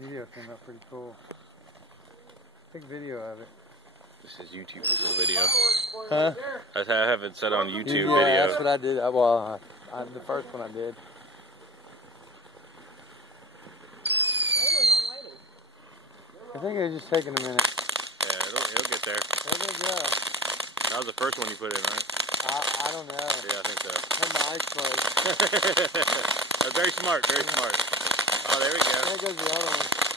video came out pretty cool. Take video of it. This is YouTube video. Huh? I have it set on YouTube Yeah, video. that's what I did. Well, the first one I did. I think it's just taking a minute. Yeah, it'll get there. Where'd it go? That was the first one you put in, right? I don't know. Yeah, I think so. And my eyes closed. Very smart, very smart. Oh, there we go. There goes the other one.